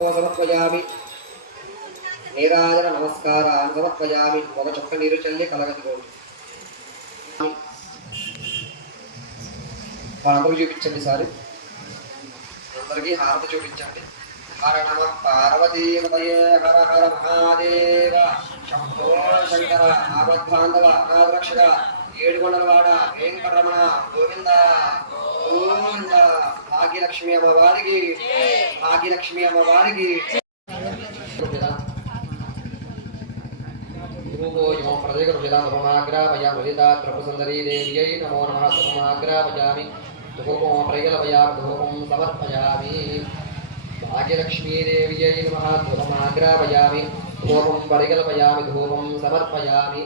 సమర్పయామి నీరాజన నమస్కారాన్ని సమర్పయామి ఒక చుక్క నీరు చల్లి కలగదుకోండి అందరూ చూపించండి సారి అందరికీ హారతి చూపించండి హర నమ పార్వతీపతయే హర హర మహాదేవ శంభో శంకర ఆపద్బాంధవ అనాథరక్షక ఏడుకొండలవాడ వెంకటరమణ గోవింద గోవింద భాగ్యలక్ష్మి అమ్మవారికి భాగ్యలక్ష్మి అమ్మవారికి ప్రభుసుందరీ దేవ్యై నమో నమః సమగ్రాపయామి ధూపం ప్రయలపయామి ధూపం సమర్పయామి భాగ్యలక్ష్మీ దేవ్యై నమః ధూపమాగ్రాపయామి ధూపం పరికల్పయామి ధూపం సమర్పయామి